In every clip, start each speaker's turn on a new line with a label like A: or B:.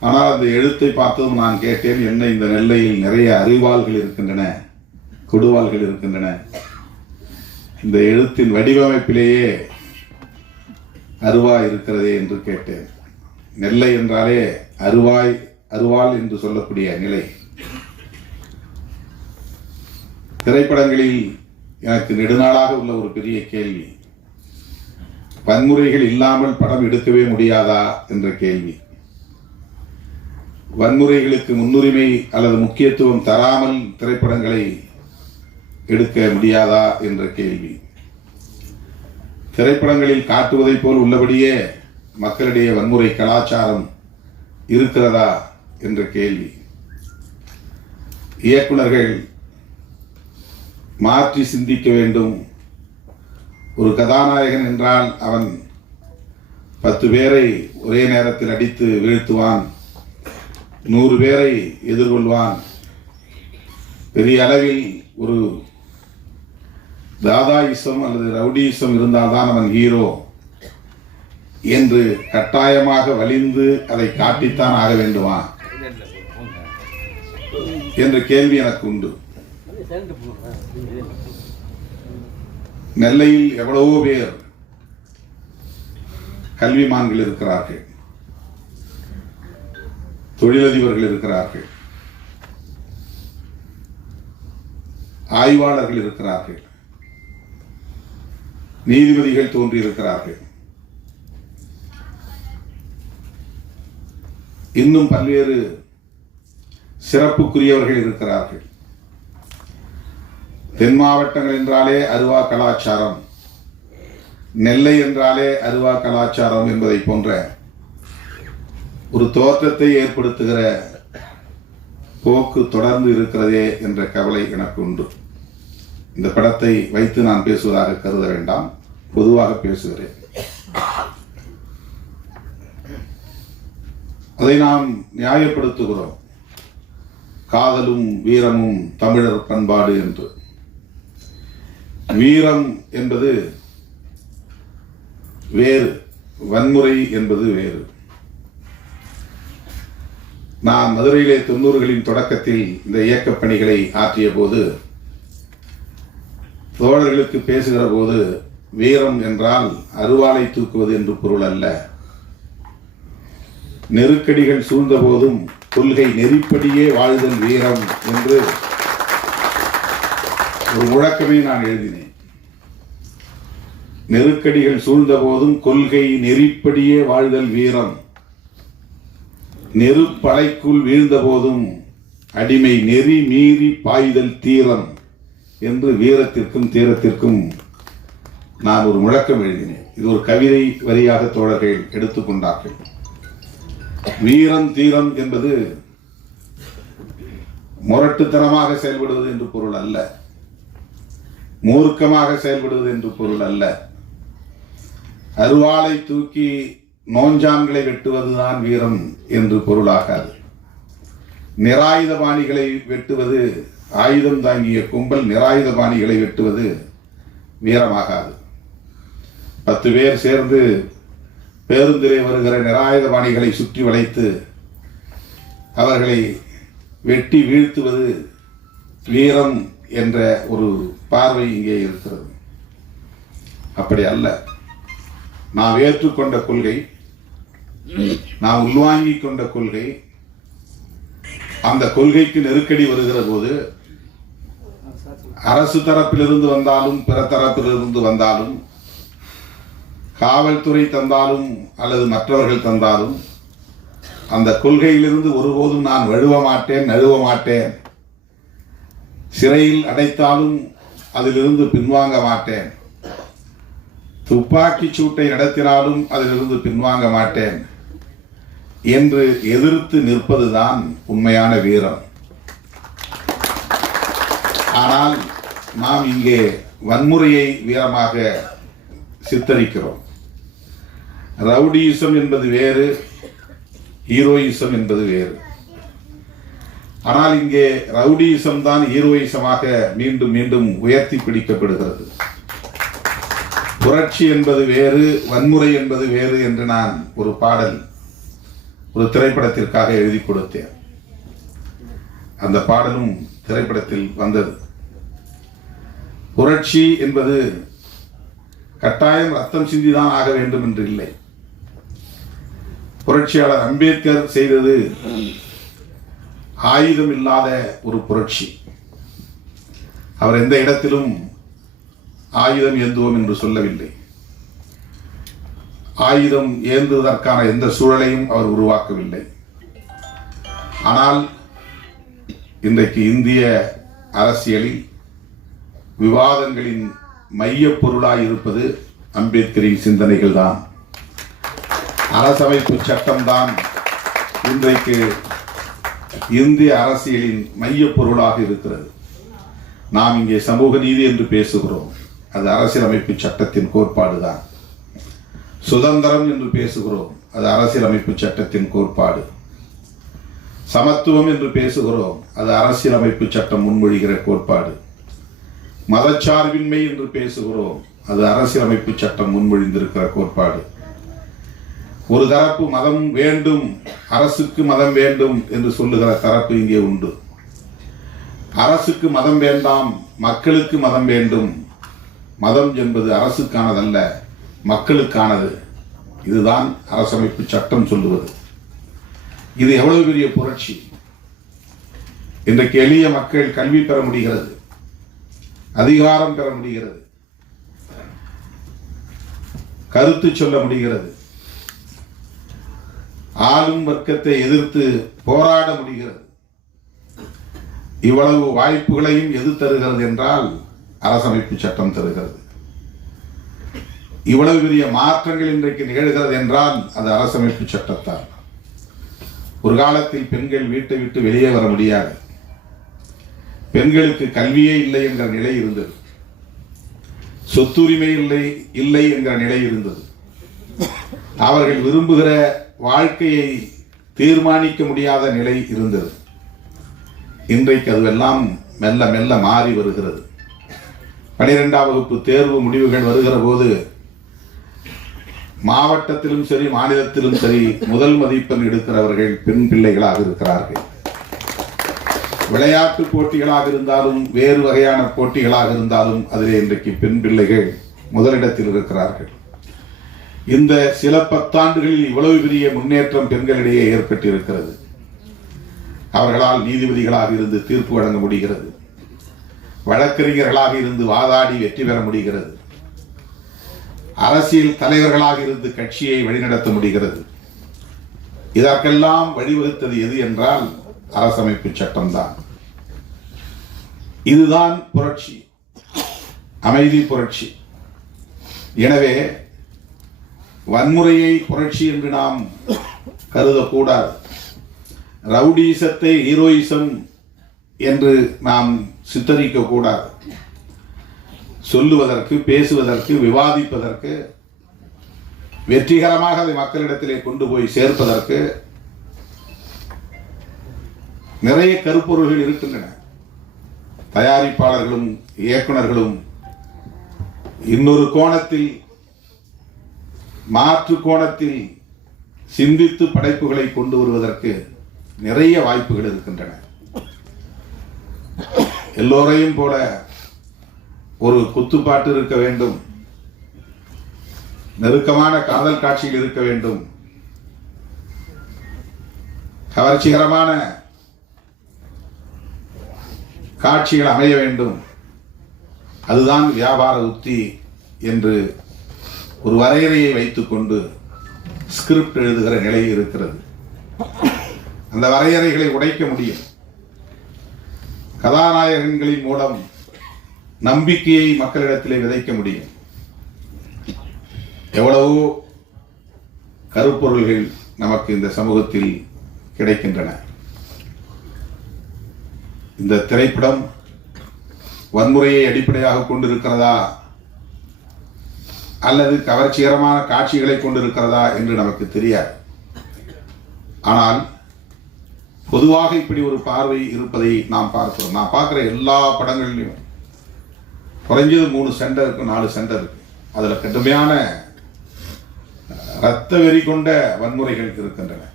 A: ஆனால் அந்த எழுத்தை பார்த்ததும் நான் கேட்டேன் என்ன இந்த நெல்லையில் நிறைய அறிவாள்கள் இருக்கின்றன கொடுவாள்கள் இருக்கின்றன? இந்த எழுத்தின் வடிவமைப்பிலேயே அருவாய் இருக்கிறதே என்று கேட்டேன். நெல்லை என்றாலே அருவாய் அருவாள் என்று சொல்லக்கூடிய நிலை. திரைப்படங்களில் எனக்கு நெடுநாளாக உள்ள ஒரு பெரிய கேள்வி வன்முறைகள் இல்லாமல் படம் எடுக்கவே முடியாதா? என்ற கேள்வி. வன்முறைகளுக்கு முன்னுரிமை அல்லது முக்கியத்துவம் தராமல் திரைப்படங்களை எடுக்க முடியாதா என்ற கேள்வி. திரைப்படங்களில் காட்டுவதைப் போல் உள்ளபடியே மக்களிடையே வன்முறை கலாச்சாரம் இருக்கிறதா என்ற கேள்வி. இயக்குநர்கள் மாற்றி சிந்திக்க வேண்டும். ஒரு கதாநாயகன் என்றால் அவன் பத்து பேரை ஒரே நேரத்தில் அடித்து வீழ்த்துவான். நூறு பேரை எதிர்கொள்வான். பெரிய அளவில் ஒரு தாதாயிசம் அல்லது ரவுடியிசம் இருந்தால்தான் அவன் ஹீரோ என்று கட்டாயமாக வலிந்து அதை காட்டித்தான் ஆக வேண்டுமா என்ற கேள்வி எனக்கு உண்டு. நெல்லையில் எவ்வளவோ பேர் கல்விமான்கள் இருக்கிறார்கள். தொழிலதிபர்கள் இருக்கிறார்கள். ஆய்வாளர்கள் இருக்கிறார்கள். நீதிபதிகள் தோன்றியிருக்கிறார்கள். இன்னும் பல்வேறு சிறப்புக்குரியவர்கள் இருக்கிறார்கள். தென் மாவட்டங்கள் என்றாலே அருவா கலாச்சாரம். நெல்லை என்றாலே அருவா கலாச்சாரம் என்பதை போன்ற ஒரு தோற்றத்தை ஏற்படுத்துகிற போக்கு தொடர்ந்து இருக்கிறதே என்ற கவலை எனக்கு உண்டு. இந்த படத்தை வைத்து நான் பேசுவதாக கருத வேண்டாம். பொதுவாக பேசுகிறேன். அதை நாம் நியாயப்படுத்துகிறோம். காதலும் வீரமும் தமிழர் பண்பாடு என்று. வீரம் என்பது வேறு வன்முறை என்பது வேறு. நான் மதுரையிலே தொண்ணூறுகளின் தொடக்கத்தில் இந்த இயக்கப் பணிகளை ஆற்றிய போது தோழர்களுக்கு பேசுகிற போது வீரம் என்றால் அருவாளை தூக்குவது என்று பொருள் அல்ல. நெருக்கடிகள் சூழ்ந்த போதும் கொள்கை நெறிப்படியே வாழ்தல் வீரம் என்று ஒரு முழக்கமே நான் எழுதினேன். நெருக்கடிகள் சூழ்ந்த போதும் கொள்கை நெறிப்படியே வாழ்தல் வீரம் நெருப்பலைக்குள் வீழ்ந்த போதும் அடிமை நெறி மீறி பாய்தல் தீரம் என்று வீரத்திற்கும் தீரத்திற்கும் நான் ஒரு முழக்கம் எழுதினேன். இது ஒரு கவிதை வரியாக தோழர்கள் எடுத்துக்கொண்டார்கள். வீரம் தீரம் என்பது முரட்டுத்தனமாக செயல்படுவது என்று பொருள் அல்ல. மூர்க்கமாக செயல்படுவது என்று பொருள் அல்ல. அருவாளை தூக்கி நோஞ்சான்களை வெட்டுவதுதான் வீரம் என்று பொருளாகாது. நிராயுதபாணிகளை வெட்டுவது ஆயுதம் தாங்கிய கும்பல் நிராயுதபாணிகளை வெட்டுவது வீரமாகாது. பத்து பேர் சேர்ந்து பேருந்திலே வருகிற நிராயுதபாணிகளை சுற்றி வளைத்து அவர்களை வெட்டி வீழ்த்துவது வீரம் என்ற ஒரு பார்வை இங்கே இருக்கிறது. அப்படி அல்ல. நாம் ஏற்றுக்கொண்ட கொள்கை நான் உள்வாங்கிக் கொண்ட கொள்கை அந்த கொள்கைக்கு நெருக்கடி வருகிற போது அரசு தரப்பிலிருந்து வந்தாலும் பிற தரப்பிலிருந்து வந்தாலும் காவல்துறை தந்தாலும் அல்லது மற்றவர்கள் தந்தாலும் அந்த கொள்கையிலிருந்து ஒருபோதும் நான் வழுவ மாட்டேன் நழுவ மாட்டேன். சிறையில் அடைத்தாலும் அதிலிருந்து பின்வாங்க மாட்டேன். துப்பாக்கி சூட்டை நடத்தினாலும் அதிலிருந்து பின்வாங்க மாட்டேன். என்று எதிர்த்து நிற்பதுதான் உண்மையான வீரம். ஆனால் நாம் இங்கே வன்முறையை வீரமாக சித்தரிக்கிறோம். ரவுடியிசம் என்பது வேறு ஹீரோயிசம் என்பது வேறு. ஆனால் இங்கே ரவுடியிசம் தான் ஹீரோயிசமாக மீண்டும் மீண்டும் உயர்த்தி பிடிக்கப்படுகிறது. புரட்சி என்பது வேறு வன்முறை என்பது வேறு என்று நான் ஒரு பாடல் ஒரு திரைப்படத்திற்காக எழுதி கொடுத்தேன். அந்த பாடலும் திரைப்படத்தில் வந்தது. புரட்சி என்பது கட்டாயம் ரத்தம் சிந்திதான் ஆக வேண்டும் என்று இல்லை. புரட்சியாளர் அம்பேத்கர் செய்தது ஆயுதம் இல்லாத ஒரு புரட்சி. அவர் எந்த இடத்திலும் ஆயுதம் ஏந்துவோம் என்று சொல்லவில்லை. ஆயுதம் ஏந்துவதற்கான எந்த சூழலையும் அவர் உருவாக்கவில்லை. ஆனால் இன்றைக்கு இந்திய அரசியலில் விவாதங்களின் மைய பொருளாக இருப்பது அம்பேத்கரின் சிந்தனைகள் தான். அரசமைப்பு சட்டம்தான் இன்றைக்கு இந்திய அரசியலின் மைய பொருளாக இருக்கிறது. நாம் இங்கே சமூக நீதி என்று பேசுகிறோம். அது அரசியலமைப்பு சட்டத்தின் கோட்பாடு தான் சுதந்திரம் என்று பேசுகிறோம் அது அரசியலமைப்பு சட்டத்தின் கோட்பாடு. சமத்துவம் என்று பேசுகிறோம் அது அரசியலமைப்பு சட்டம் முன்மொழிகிற கோட்பாடு. மதச்சார்பின்மை என்று பேசுகிறோம் அது அரசியலமைப்பு சட்டம் முன்மொழிந்திருக்கிற கோட்பாடு. ஒரு தரப்பு மதம் வேண்டும் அரசுக்கு மதம் வேண்டும் என்று சொல்லுகிற தரப்பு இங்கே உண்டு. அரசுக்கு மதம் வேண்டாம் மக்களுக்கு மதம் வேண்டும் மதம் என்பது அரசுக்கானதல்ல மக்களுக்கானது. இதுதான் அரசமைப்பு சட்டம் சொல்லுவது. இது எவ்வளவு பெரிய புரட்சி. இன்றைக்கு எளிய மக்கள் கல்வி பெற முடிகிறது. அதிகாரம் பெற முடிகிறது. கருத்து சொல்ல முடிகிறது. ஆளும் வர்க்கத்தை எதிர்த்து போராட முடிகிறது. இவ்வளவு வாய்ப்புகளையும் எது தருகிறது என்றால் அரசமைப்பு சட்டம் தருகிறது. இவ்வளவு பெரிய மாற்றங்கள் இன்றைக்கு நிகழ்கிறது என்றால் அது அரசமைப்பு சட்டத்தால். ஒரு காலத்தில் பெண்கள் வீட்டை விட்டு வெளியே வர முடியாது. பெண்களுக்கு கல்வியே இல்லை என்ற நிலை இருந்தது. சொத்துரிமை இல்லை இல்லை என்ற நிலை இருந்தது. அவர்கள் விரும்புகிற வாழ்க்கையை தீர்மானிக்க முடியாத நிலை இருந்தது. இன்றைக்கு அதுவெல்லாம் மெல்ல மெல்ல மாறி வருகிறது. பனிரெண்டாம் வகுப்பு தேர்வு முடிவுகள் வருகிற போது மாவட்டத்திலும் சரி மாநிலத்திலும் சரி முதல் மதிப்பெண் எடுக்கிறவர்கள் பெண் பிள்ளைகளாக இருக்கிறார்கள். விளையாட்டு போட்டிகளாக இருந்தாலும் வேறு வகையான போட்டிகளாக இருந்தாலும் அதிலே இன்றைக்கு பெண் பிள்ளைகள் முதலிடத்தில் இருக்கிறார்கள். இந்த சில பத்தாண்டுகளில் இவ்வளவு பெரிய முன்னேற்றம் பெண்களிடையே ஏற்பட்டிருக்கிறது. அவர்களால் நீதிபதிகளாக இருந்து தீர்ப்பு வழங்க முடிகிறது. வழக்கறிஞர்களாக இருந்து வாதாடி வெற்றி பெற முடிகிறது. அரசியல் தலைவர்களாக இருந்து கட்சியை வழிநடத்த முடிகிறது. இதற்கெல்லாம் வழிவகுத்தது எது என்றால் அரசமைப்பு சட்டம்தான். இதுதான் புரட்சி. அமைதி புரட்சி. எனவே வன்முறையை புரட்சி என்று நாம் கருதக்கூடாது. ரவுடிசத்தை ஹீரோயிசம் என்று நாம் சித்தரிக்க கூடாது சொல்லுவதற்கு பேசுவதற்கு விவாதிப்பதற்கு வெற்றிகரமாக அதை மக்களிடத்திலே கொண்டு போய் சேர்ப்பதற்கு நிறைய கருப்பொருள்கள் இருக்கின்றன. தயாரிப்பாளர்களும் இயக்குனர்களும் இன்னொரு கோணத்தில் மாற்று கோணத்தில் சிந்தித்து படைப்புகளை கொண்டு வருவதற்கு நிறைய வாய்ப்புகள் இருக்கின்றன. எல்லோரையும் போல ஒரு குத்துப்பாட்டு இருக்க வேண்டும். நெருக்கமான காதல் காட்சியில் இருக்க வேண்டும். கவர்ச்சிகரமான காட்சிகள் அமைய வேண்டும். அதுதான் வியாபார உத்தி என்று ஒரு வரையறையை வைத்துக்கொண்டு ஸ்கிரிப்ட் எழுதுகிற நிலை இருக்கிறது. அந்த வரையறைகளை உடைக்க முடியும். கதாநாயகன்களின் மூலம் நம்பிக்கையை மக்களிடத்திலே விதைக்க முடியும். எவ்வளவோ கருப்பொருள்கள் நமக்கு இந்த சமூகத்தில் கிடைக்கின்றன. இந்த திரைப்படம் வன்முறையை அடிப்படையாக கொண்டிருக்கிறதா? அல்லது கவர்ச்சிகரமான காட்சிகளை கொண்டிருக்கிறதா என்று நமக்கு தெரியாது. ஆனால் பொதுவாக இப்படி ஒரு பார்வை இருப்பதை நாம் பார்க்கிறோம். நான் பார்க்குற எல்லா படங்கள்லையும் குறைஞ்சது மூணு சென்டர் இருக்கு நாலு சென்டர் இருக்கு. அதில் கடுமையான இரத்த வெறி கொண்ட வன்முறைகள் இருக்கின்றன.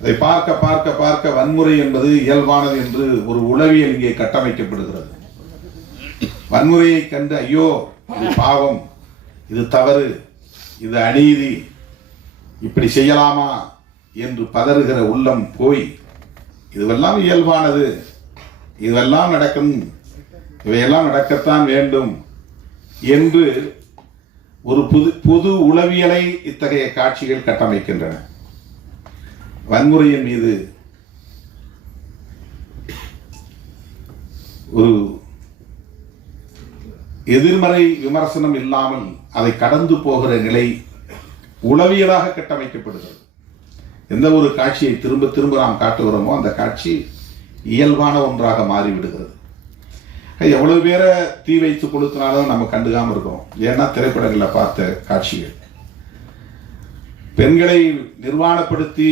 A: அதை பார்க்க பார்க்க பார்க்க வன்முறை என்பது இயல்பானது என்று ஒரு உளவியல் இங்கே கட்டமைக்கப்படுகிறது. வன்முறையை கண்டு ஐயோ இது பாவம் இது தவறு இது அநீதி இப்படி செய்யலாமா? என்று பதறுகிற உள்ளம் போய் இதுவெல்லாம் இயல்பானது. இதுவெல்லாம் நடக்கும். இவையெல்லாம் நடக்கத்தான் வேண்டும் என்று ஒரு புது புது உளவியலை இத்தகைய காட்சிகள் கட்டமைக்கின்றன. வன்முறையின் மீது ஒரு எதிர்மறை விமர்சனம் இல்லாமல் அதை கடந்து போகிற நிலை உளவியலாக கட்டமைக்கப்படுகிறது. எந்த ஒரு காட்சியை திரும்ப திரும்ப நாம் காட்டுகிறோமோ அந்த காட்சி இயல்பான ஒன்றாக மாறிவிடுகிறது. எவ்வளவு பேரை தீ வைத்து கொளுத்தினாலும் நம்ம கண்டுக்காமல் இருக்கோம். ஏன்னா திரைப்படங்களில் பார்த்த காட்சிகள். பெண்களை நிர்வாணப்படுத்தி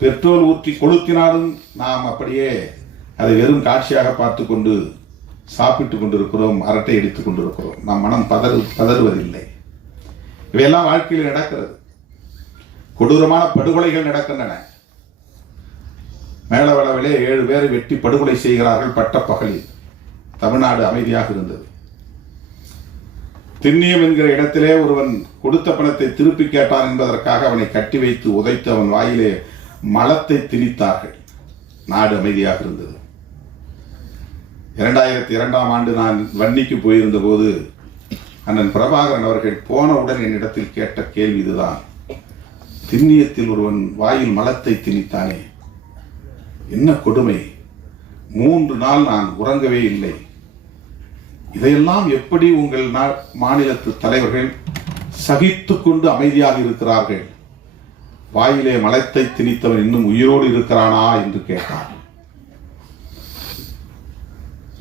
A: பெட்ரோல் ஊற்றி கொளுத்தினாலும் நாம் அப்படியே அதை வெறும் காட்சியாக பார்த்து கொண்டு சாப்பிட்டு கொண்டிருக்கிறோம் அரட்டை அடித்துக் கொண்டிருக்கிறோம். நம் மனம் பதறு பதறுவதில்லை. இவையெல்லாம் வாழ்க்கையில் நடக்கிறது. கொடூரமான படுகொலைகள் நடக்கின்றன. மேலவளவிலே ஏழு பேரை வெட்டி படுகொலை செய்கிறார்கள் பட்ட பகலில் தமிழ்நாடு அமைதியாக இருந்தது. திண்ணியம் என்கிற இடத்திலே ஒருவன் கொடுத்த பணத்தை திருப்பி கேட்டான் என்பதற்காக அவனை கட்டி வைத்து உதைத்து அவன் வாயிலே மலத்தை திணித்தார்கள். நாடு அமைதியாக இருந்தது. இரண்டாயிரத்தி இரண்டாம் ஆண்டு நான் வன்னிக்கு போயிருந்த போது அண்ணன் பிரபாகரன் அவர்கள் போனவுடன் என்னிடத்தில் கேட்ட கேள்வி இதுதான். திண்ணியத்தில் ஒருவன் வாயில் மலத்தை திணித்தானே? என்ன கொடுமை? மூன்று நாள் நான் உறங்கவே இல்லை. இதையெல்லாம் எப்படி உங்கள் நா- மாநிலத்து தலைவர்கள் சகித்து கொண்டு அமைதியாக இருக்கிறார்கள்? வாயிலே மலத்தை திணித்தவன் இன்னும் உயிரோடு இருக்கிறானா என்று கேட்டார்.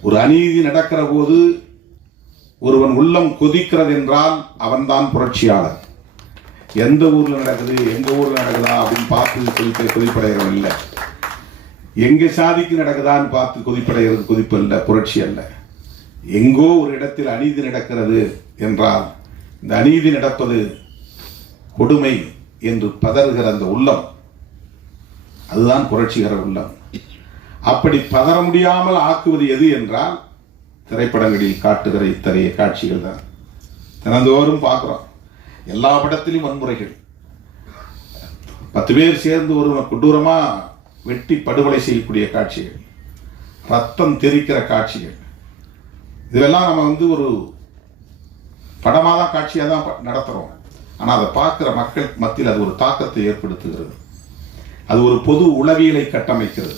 A: ஒரு அநீதி நடக்கிற போது ஒருவன் உள்ளம் கொதிக்கிறது என்றால் அவன்தான் புரட்சியாளர். எந்த ஊர்ல நடக்குது எங்க ஊர்ல நடக்குதா அப்படின்னு பார்த்து கொதிப்ப கொதிப்படைகிறவன் இல்லை. எங்க சாதிக்கு நடக்குதான்னு பார்த்து கொதிப்படைகிறது கொதிப்பு அல்ல புரட்சி அல்ல. எங்கோ ஒரு இடத்தில் அநீதி நடக்கிறது என்றால் இந்த அநீதி நடப்பது கொடுமை என்று பதறுகிற அந்த உள்ளம். அதுதான் புரட்சிகர உள்ளம். அப்படி பதற முடியாமல் ஆக்குவது எது என்றால் திரைப்படங்களில் காட்டுகிற இத்தகைய காட்சிகள் தான். தினந்தோறும் பார்க்குறோம். எல்லா படத்திலையும் வன்முறைகள். பத்து பேர் சேர்ந்து ஒரு கொடூரமா வெட்டி படுகொலை செய்யக்கூடிய காட்சிகள். ரத்தம் தெறிக்கிற காட்சிகள். இதெல்லாம் நம்ம வந்து ஒரு படமாக தான் காட்சியாக தான் நடத்துகிறோம் ஆனால் அதை பார்க்குற மக்கள் மத்தியில் அது ஒரு தாக்கத்தை ஏற்படுத்துகிறது. அது ஒரு பொது உளவியலை கட்டமைக்கிறது.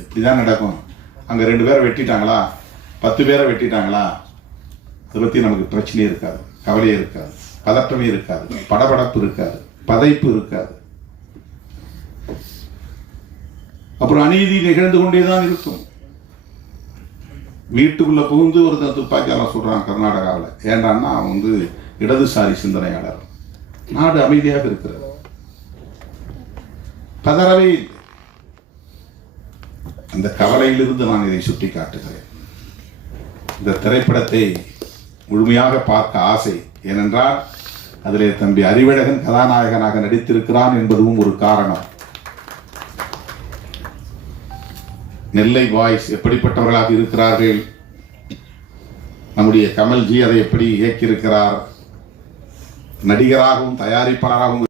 A: இப்படிதான் நடக்கும். அங்கே ரெண்டு பேரை வெட்டிட்டாங்களா? பத்து பேரை வெட்டிட்டாங்களா? அதை பற்றி நமக்கு பிரச்சனையே இருக்காது கவலையே இருக்காது. பதற்றமே இருக்காது. படபடப்பு இருக்காது. பதைப்பு இருக்காது. அப்புறம் அநீதி நிகழ்ந்து கொண்டே தான் இருக்கும். வீட்டுக்குள்ள புகுந்து ஒருத்தன் துப்பாக்கியாளர் சொல்றான் கர்நாடகாவில். ஏண்டான்னா அவன் வந்து இடதுசாரி சிந்தனையாளர். நாடு அமைதியாக இருக்கிறது. பதறவே இல்லை. அந்த கவலையிலிருந்து நான் இதை சுட்டி காட்டுகிறேன் இந்த திரைப்படத்தை முழுமையாக பார்க்க ஆசை. ஏனென்றால் அதிலே தம்பி அறிவழகன் கதாநாயகனாக நடித்திருக்கிறான் என்பதும் ஒரு காரணம். நெல்லை பாய்ஸ் எப்படிப்பட்டவர்களாக இருக்கிறார்கள்? நம்முடைய கமல்ஜி அதை எப்படி இயக்கியிருக்கிறார்? நடிகராகவும் தயாரிப்பாளராகவும்